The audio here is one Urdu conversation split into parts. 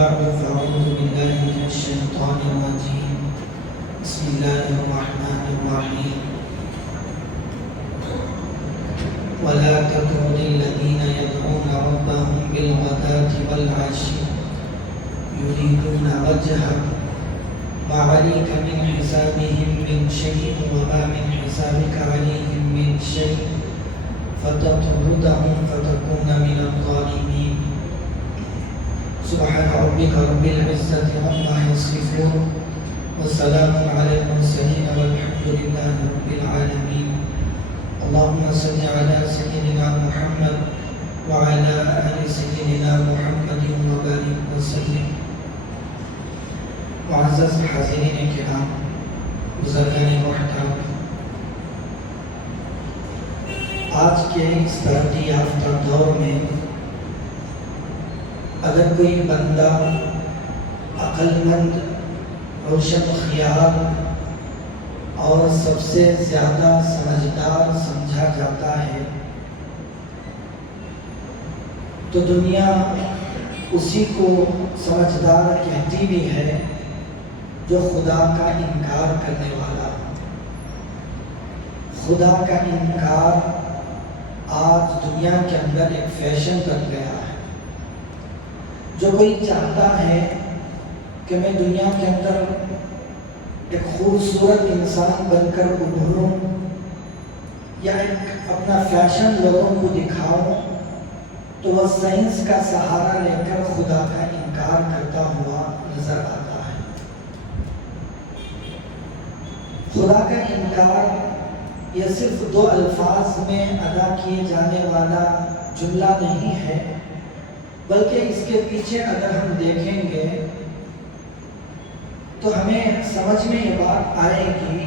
بعد فأعوذ بالله من الشيطان الرجيم. بسم الله الرحمن الرحيم. ولا تطرد الذين يدعون ربهم بالغداة والعشي يريدون وجهه ما عليك من حسابهم من شيء وما من حسابك عليهم من شيء فتطردهم فتكون من الظالمين. سبحان ربك رب العزة عما يصفون والسلام على المرسلين والحمد لله رب العالمين. اللهم صل على سيدنا محمد وعلى آل سيدنا محمد وبارك وسلم. معزز حاضرین کرام، بزرگان محترم، آج کے اس ترقی یافتہ دور میں اگر کوئی بندہ عقل مند، روشن خیال اور سب سے زیادہ سمجھدار سمجھا جاتا ہے تو دنیا اسی کو سمجھدار کہتی بھی ہے جو خدا کا انکار کرنے والا. خدا کا انکار آج دنیا کے اندر ایک فیشن بن گیا ہے. جو کوئی چاہتا ہے کہ میں دنیا کے اندر ایک خوبصورت انسان بن کر ابھروں یا ایک اپنا فیشن لوگوں کو دکھاؤں، تو وہ سائنس کا سہارا لے کر خدا کا انکار کرتا ہوا نظر آتا ہے. خدا کا انکار یہ صرف دو الفاظ میں ادا کیے جانے والا جملہ نہیں ہے، بلکہ اس کے پیچھے اگر ہم دیکھیں گے تو ہمیں سمجھ میں یہ بات آئے گی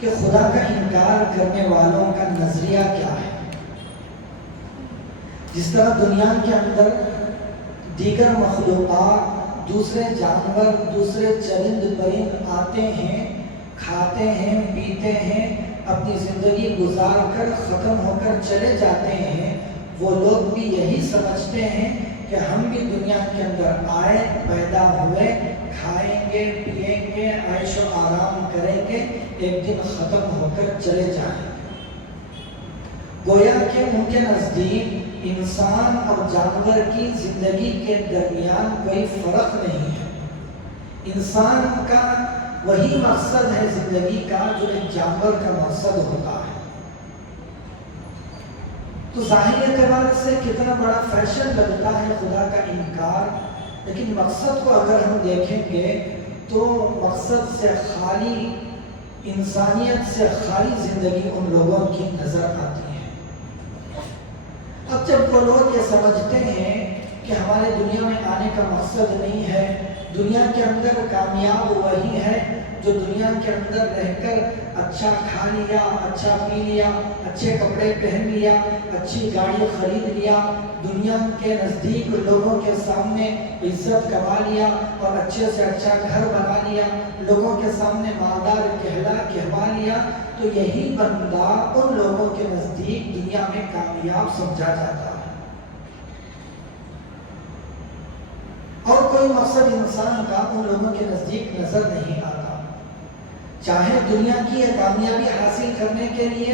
کہ خدا کا انکار کرنے والوں کا نظریہ کیا ہے. جس طرح دنیا کے اندر دیگر مخلوقات، دوسرے جانور، دوسرے چرند پرند آتے ہیں، کھاتے ہیں، پیتے ہیں، اپنی زندگی گزار کر ختم ہو کر چلے جاتے ہیں، وہ لوگ بھی یہی سمجھتے ہیں کہ ہم بھی دنیا کے اندر آئے، پیدا ہوئے، کھائیں گے، پیئیں گے، عیش و آرام کریں گے، ایک دن ختم ہو کر چلے جائیں گے. گویا کہ ان کے نزدیک انسان اور جانور کی زندگی کے درمیان کوئی فرق نہیں ہے. انسان کا وہی مقصد ہے زندگی کا جو ایک جانور کا مقصد ہوتا ہے. تو ظاہری اعتبار سے کتنا بڑا فیشن لگتا ہے خدا کا انکار، لیکن مقصد کو اگر ہم دیکھیں گے تو مقصد سے خالی، انسانیت سے خالی زندگی ان لوگوں کی نظر آتی ہے. اب جب وہ لوگ یہ سمجھتے ہیں کہ ہمارے دنیا میں آنے کا مقصد نہیں ہے، دنیا کے اندر کامیاب وہی ہے جو دنیا کے اندر رہ کر اچھا کھا لیا، اچھا پی لیا، اچھے کپڑے پہن لیا، اچھی گاڑی خرید لیا، دنیا کے نزدیک لوگوں کے سامنے عزت کما لیا اور اچھے سے اچھا گھر بنا لیا، لوگوں کے سامنے مالدار کہوا لیا، تو یہی بندہ ان لوگوں کے نزدیک دنیا میں کامیاب سمجھا جاتا ہے. اور کوئی مقصد انسان کا ان لوگوں کے نزدیک نظر نہیں آتا. چاہے دنیا کی یہ کامیابی حاصل کرنے کے لیے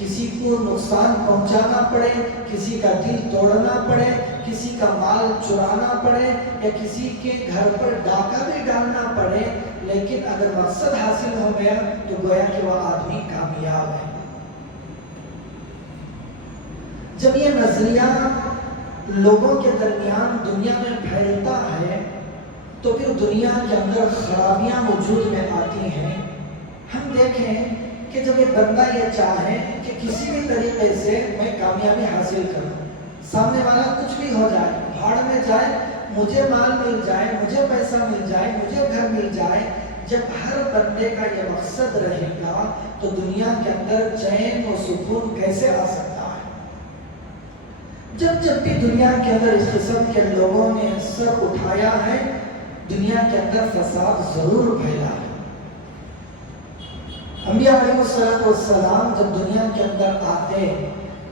کسی کو نقصان پہنچانا پڑے، کسی کا دل توڑنا پڑے، کسی کا مال چرانا پڑے یا کسی کے گھر پر ڈاکہ بھی ڈالنا پڑے، لیکن اگر مقصد حاصل ہو گیا تو گویا کہ وہ آدمی کامیاب ہے. جب یہ نظریہ لوگوں کے درمیان دنیا میں پھیلتا ہے تو پھر دنیا کے اندر خرابیاں وجود میں آتی ہیں. ہم دیکھیں کہ جب یہ بندہ یہ چاہے کہ کسی بھی طریقے سے میں کامیابی حاصل کروں، سامنے والا کچھ بھی ہو جائے، بھاڑ میں جائے، مجھے مال مل جائے، مجھے پیسہ مل جائے، مجھے گھر مل جائے، جب ہر بندے کا یہ مقصد رہے گا تو دنیا کے اندر چین و سکون کیسے آ سکتا ہے؟ جب بھی دنیا کے اندر اس قسم کے لوگوں نے سر اٹھایا ہے، دنیا کے اندر فساد ضرور پھیلا ہے. انبیاء علیہ السلام جب دنیا کے اندر آتے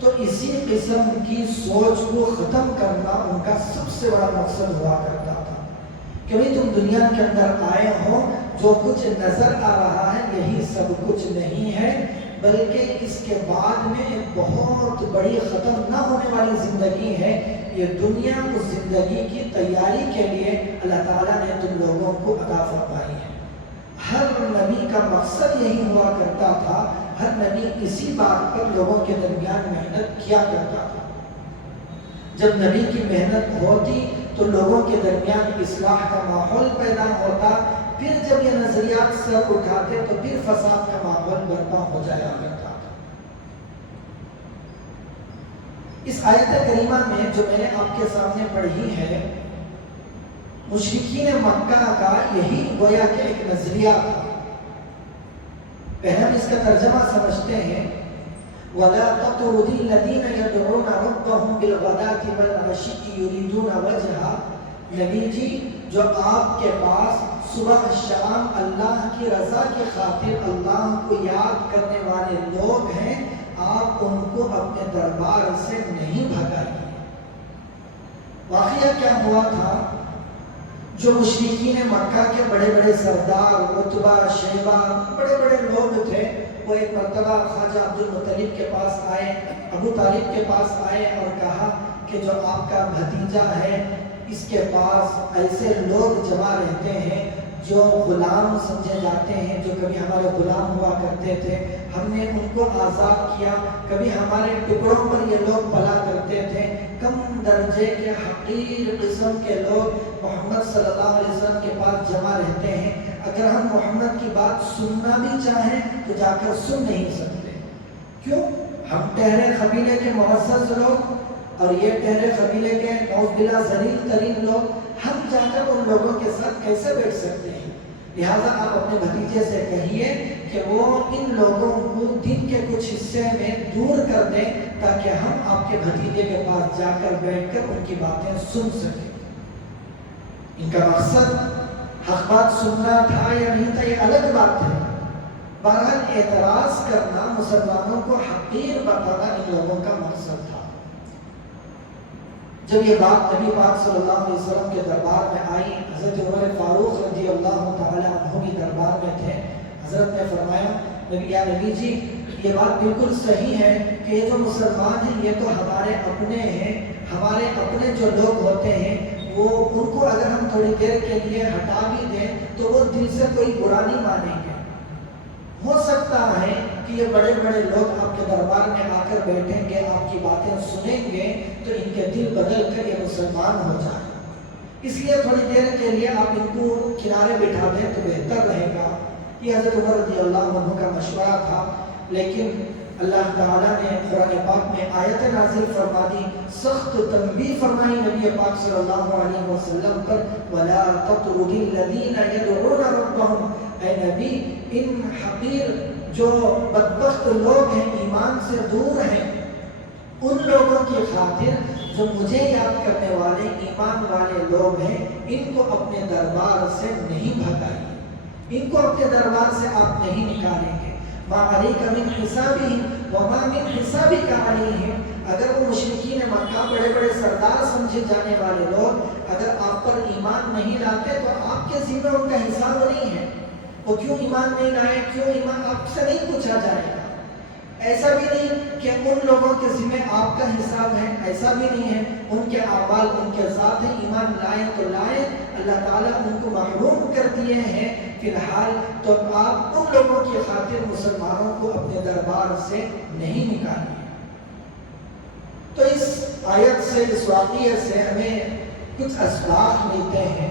تو اسی قسم کی سوچ کو ختم کرنا ان کا سب سے بڑا مقصد ہوا کرتا تھا کہ بھئی تم دنیا کے اندر آئے ہو، جو کچھ نظر آ رہا ہے یہی سب کچھ نہیں ہے، بلکہ اس کے بعد میں ایک بہت بڑی ختم نہ ہونے والی زندگی ہے۔ یہ دنیا اس زندگی کی تیاری کے لیے اللہ تعالیٰ نے تم لوگوں کو عطا فرمائی ہے۔ ہر نبی کا مقصد یہی ہوا کرتا تھا، ہر نبی اسی بات پر لوگوں کے درمیان محنت کیا کرتا تھا۔ جب نبی کی محنت ہوتی تو لوگوں کے درمیان اصلاح کا ماحول پیدا ہوتا، پھر جب یہ نظریات سر اٹھاتے تو پھر فساد کا ماحول برپا ہو جایا کرتا تھا۔ اس آیت کریمہ میں جو میں نے آپ کے سامنے پڑھی ہے، مشرکین مکہ کا یہی گویا کہ ایک نظریہ تھا۔ پہلے ہم اس کا ترجمہ سمجھتے ہیں، وَلَا تَطْرُدِ الَّذِينَ يَدْعُونَ رَبَّهُمْ بِالْغَدَاةِ وَالْعَشِيِّ يُرِيدُونَ وَجْهَهُ۔ نبی جی، جو آپ کے پاس صبح شام اللہ کی رضا کی خاطر اللہ کو یاد کرنے والے لوگ ہیں، آپ ان کو اپنے دربار سے نہیں بھگائیے۔ واقعہ کیا ہوا تھا؟ جو مشرکین مکہ کے بڑے بڑے سردار عتبہ، شیبہ، بڑے بڑے لوگ تھے، وہ ایک مرتبہ خواجہ عبد المطلب کے پاس آئے، ابو طالب کے پاس آئے اور کہا کہ جو آپ کا بھتیجا ہے اس کے پاس ایسے لوگ جمع رہتے ہیں جو غلام سمجھے جاتے ہیں، جو کبھی ہمارے غلام ہوا کرتے تھے، ہم نے ان کو آزاد کیا، کبھی ہمارے ٹکڑوں پر یہ لوگ پلا کرتے تھے۔ کم درجے کے حقیر قسم کے لوگ محمد صلی اللہ علیہ وسلم کے پاس جمع رہتے ہیں، اگر ہم محمد کی بات سننا بھی چاہیں تو جا کر سن نہیں سکتے۔ کیوں؟ ہم ٹہرے قبیلے کے معزز لوگ اور یہ ٹہرے قبیلے کے نعوذ باللہ ذلیل ترین لوگ، ہم جا کر ان لوگوں کے ساتھ کیسے بیٹھ سکتے ہیں؟ لہٰذا آپ اپنے بھتیجے سے کہیے کہ وہ ان لوگوں کو دن کے کچھ حصے میں دور کر دیں تاکہ ہم آپ کے بھتیجے کے پاس جا کر بیٹھ کر ان کی باتیں سن سکیں۔ ان کا مقصد حق بات سننا تھا یا نہیں تھا یہ الگ بات ہے، بہرحال اعتراض کرنا، مسلمانوں کو حقیر بتانا ان لوگوں کا مقصد تھا۔ جب یہ بات نبی پاک صلی اللہ علیہ وسلم کے دربار میں آئی، حضرت عمر فاروق رضی اللہ تعالی عنہ بھی دربار میں تھے، حضرت نے فرمایا یا نبی جی، یہ بات بالکل صحیح ہے کہ یہ جو مسلمان ہیں یہ تو ہمارے اپنے ہیں، ہمارے اپنے جو لوگ ہوتے ہیں وہ ان کو اگر ہم تھوڑی دیر کے لیے ہٹا بھی دیں تو وہ دل سے کوئی برا نہیں مانیں گے۔ ہو سکتا ہے کہ یہ بڑے بڑے لوگ آپ کے دربار میں آ کر بیٹھیں گے، آپ کی باتیں سنیں گے تو ان کے دل بدل کر یہ مسلمان ہو جائیں، اس لیے تھوڑی دیر کے لیے آپ ان کو کنارے بٹھا دیں تو بہتر رہے گا۔ یہ حضرت عمر رضی اللہ عنہ کا مشورہ تھا، لیکن اللہ تعالیٰ نے قرآن پاک میں آیت نازل فرما دی، سخت تنبیہ فرمائی نبی پاک صلی اللہ علیہ وسلم پر، وَلَا تَطْرُدِ الَّذِينَ يَدْعُونَ رَبَّهُمْ۔ اے نبی، ان حقیر جو بدبخت لوگ ہیں، ایمان سے دور ہیں، ان لوگوں کی خاطر جو مجھے یاد کرنے والے ایمان والے لوگ ہیں، ان کو اپنے دربار سے نہیں بھگائیے، ان کو اپنے دربار سے آپ نہیں نکالیں گے۔ مَا عَلَيْكَ مِنْ حِسَابِهِمْ وَمَا مِنْ حِسَابِكَ عَلَيْهِمْ۔ اگر وہ مشرکین مکہ بڑے بڑے سردار سمجھے جانے والے لوگ اگر آپ پر ایمان نہیں لاتے تو آپ کے ذمہ ان کا حساب نہیں ہے، وہ کیوں ایمان نہیں لائے، کیوں ایمان آپ سے نہیں پوچھا جائے گا۔ ایسا بھی نہیں کہ ان لوگوں کے ذمہ آپ کا حساب ہے، ایسا بھی نہیں ہے، ان کے اعمال ان کے ذات ہیں، ایمان لائے تو لائے، اللہ تعالیٰ ان کو محروم کر دیے ہیں فی الحال، تو آپ ان لوگوں کی خاطر مسلمانوں کو اپنے دربار سے نہیں نکالیے۔ تو اس آیت سے، اس واقعے سے ہمیں کچھ اسباق ملتے ہیں۔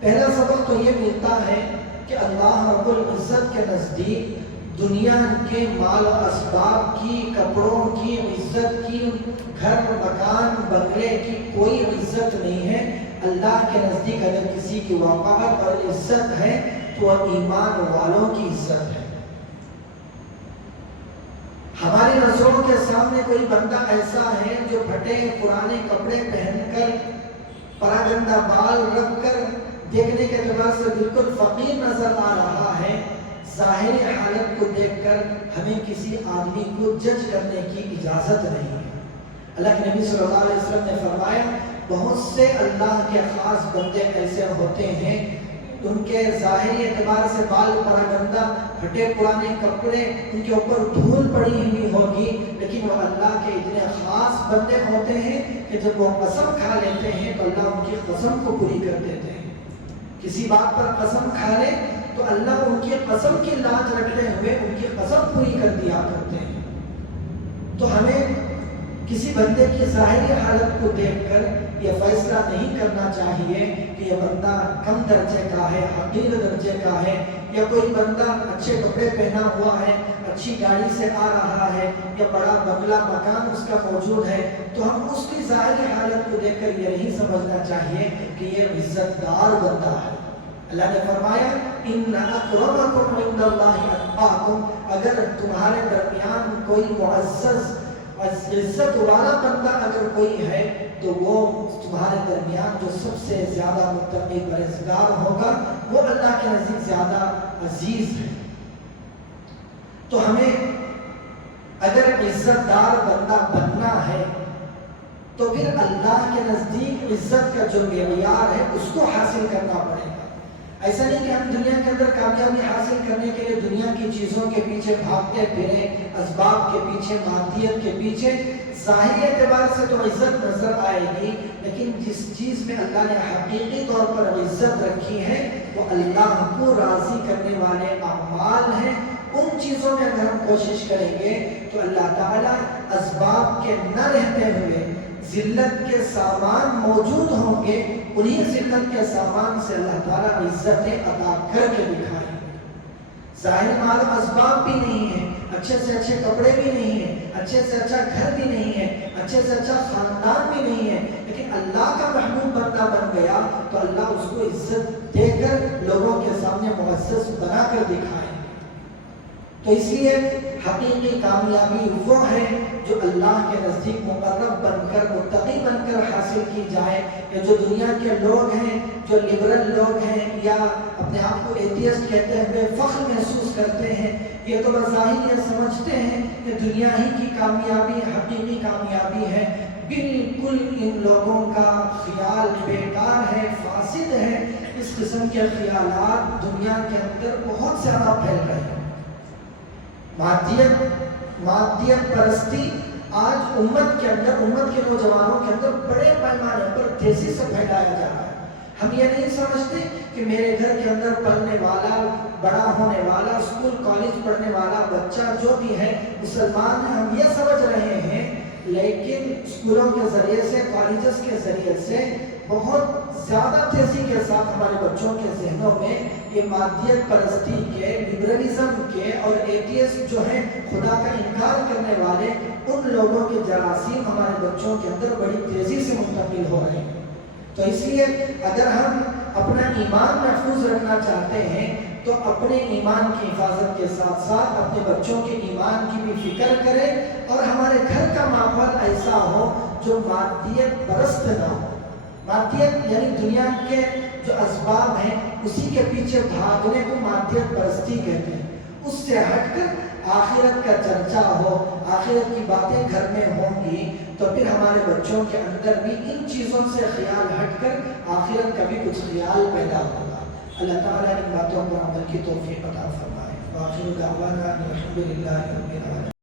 پہلا سبق تو یہ ملتا ہے کہ اللہ رب العزت کے نزدیک دنیا کے مال و اسباب کی، کپڑوں کی عزت کی، گھر مکان بنگلے کی کوئی عزت نہیں ہے۔ اللہ کے نزدیک اگر کسی کی وقار اور عزت ہے تو وہ ایمان والوں کی عزت ہے۔ ہماری نظروں کے سامنے کوئی بندہ ایسا ہے جو پھٹے پرانے کپڑے پہن کر، پراگندہ بال رکھ کر، دیکھنے کے اعتبار سے بالکل فقیر نظر آ رہا ہے، ظاہری حالت کو دیکھ کر ہمیں کسی آدمی کو جج کرنے کی اجازت نہیں ہے۔ اللہ کے نبی صلی اللہ علیہ وسلم نے فرمایا بہت سے اللہ کے خاص بندے ایسے ہوتے ہیں ان کے ظاہری اعتبار سے بال پراگندہ، پھٹے پرانے کپڑے، ان کے اوپر دھول پڑی ہوئی ہوگی، لیکن وہ اللہ کے اتنے خاص بندے ہوتے ہیں کہ جب وہ قسم کھا لیتے ہیں تو اللہ ان کی قسم کو پوری کر دیتے ہیں۔ کسی بات پر قسم کھا لے تو اللہ ان کی قسم کی لاج رکھتے ہوئے ان کی قسم پوری کر دیا کرتے ہیں۔ تو ہمیں کسی بندے کی ظاہری حالت کو دیکھ کر یہ فیصلہ نہیں کرنا چاہیے کہ یہ بندہ کم درجے کا ہے، حقیر درجے کا ہے، یا کوئی بندہ اچھے کپڑے پہنا ہوا ہے، اچھی گاڑی سے آ رہا ہے، یا بڑا بنگلہ مکان اس کا موجود ہے، تو ہم اس کی ظاہری حالت کو دیکھ کر یہ نہیں سمجھنا چاہیے کہ یہ عزت دار بندہ ہے۔ اللہ نے فرمایا ان اکرمکم عند اللہ اتقاکم، اگر تمہارے درمیان کوئی معزز عزت والا بندہ اگر کوئی ہے تو وہ تمہارے درمیان جو سب سے زیادہ متقی پرہیزگار ہوگا وہ اللہ کے نزدیک زیادہ عزیز ہے۔ تو ہمیں اگر عزت دار بندہ بننا ہے تو پھر اللہ کے نزدیک عزت کا جو معیار ہے اس کو حاصل کرنا پڑے گا۔ ایسا نہیں کہ ہم دنیا کے اندر کامیابی حاصل کرنے کے لیے دنیا کی چیزوں کے پیچھے بھاگتے پھریں، اسباب کے پیچھے، مادیت کے پیچھے۔ ظاہری اعتبار سے تو عزت نظر آئے گی، لیکن جس چیز میں اللہ نے حقیقی طور پر عزت رکھی ہے وہ اللہ کو راضی کرنے والے اعمال ہیں۔ ان چیزوں میں اگر ہم کوشش کریں گے تو اللہ تعالیٰ اسباب کے نہ رہتے ہوئے ذلت کے سامان موجود ہوں گے، انہی ذلت کے سامان سے اللہ تعالیٰ عزتیں عطا کر کے دکھائیں گے۔ ظاہر معلوم اسباب بھی نہیں ہیں، اچھے سے اچھے کپڑے بھی نہیں ہیں، اچھے سے اچھا گھر بھی نہیں ہے، اچھے سے اچھا خاندان بھی نہیں ہے، لیکن اللہ کا محبوب بندہ بن گیا تو اللہ اس کو عزت دے کر لوگوں کے سامنے معزز بنا کر دکھائیں۔ تو اس لیے حقیقی کامیابی وہ ہے جو اللہ کے نزدیک مقرب بن کر، متقی بن کر حاصل کی جائے۔ کہ جو دنیا کے لوگ ہیں، جو لبرل لوگ ہیں، یا اپنے آپ کو ایتھیسٹ کہتے ہوئے فخر محسوس کرتے ہیں، یہ تو بظاہر یہ سمجھتے ہیں کہ دنیا ہی کی کامیابی حقیقی کامیابی ہے۔ بالکل ان لوگوں کا خیال بیکار ہے، فاسد ہے۔ اس قسم کے خیالات دنیا کے اندر بہت زیادہ پھیل رہے ہیں۔ مادیت پرستی آج امت کے اندر، امت کے نوجوانوں کے اندر بڑے پیمانے پر تیزی سے پھیلایا جا رہا ہے۔ ہم یہ نہیں سمجھتے کہ میرے گھر کے اندر پڑھنے والا، بڑا ہونے والا، اسکول کالج پڑھنے والا بچہ جو بھی ہے مسلمان ہے، ہم یہ سمجھ رہے ہیں، لیکن اسکولوں کے ذریعے سے، کالجز کے ذریعے سے بہت زیادہ تیزی کے ساتھ ہمارے بچوں کے ذہنوں میں یہ مادیت پرستی کے، لبرلزم کے اور ایتھیسٹ جو ہیں خدا کا انکار کرنے والے، ان لوگوں کے جراثیم ہمارے بچوں کے اندر بڑی تیزی سے منتقل ہو رہے ہیں۔ تو اس لیے اگر ہم اپنا ایمان محفوظ رکھنا چاہتے ہیں تو اپنے ایمان کی حفاظت کے ساتھ ساتھ اپنے بچوں کے ایمان کی بھی فکر کریں، اور ہمارے گھر کا ماحول ایسا ہو جو مادیت پرست نہ ہو۔ مادیت یعنی دنیا کے جو اسباب ہیں اسی کے پیچھے بھاگنے کو مادیت پرستی کہتے ہیں۔ اس سے ہٹ کر آخرت کا چرچا ہو، آخرت کی باتیں گھر میں ہوں گی تو پھر ہمارے بچوں کے اندر بھی ان چیزوں سے خیال ہٹ کر آخرت کا بھی کچھ خیال پیدا ہوگا۔ اللہ تعالیٰ ان باتوں پر عمل کی توفیق عطا فرمائے۔ وآخر دعوانا الحمد للہ رب العالمین۔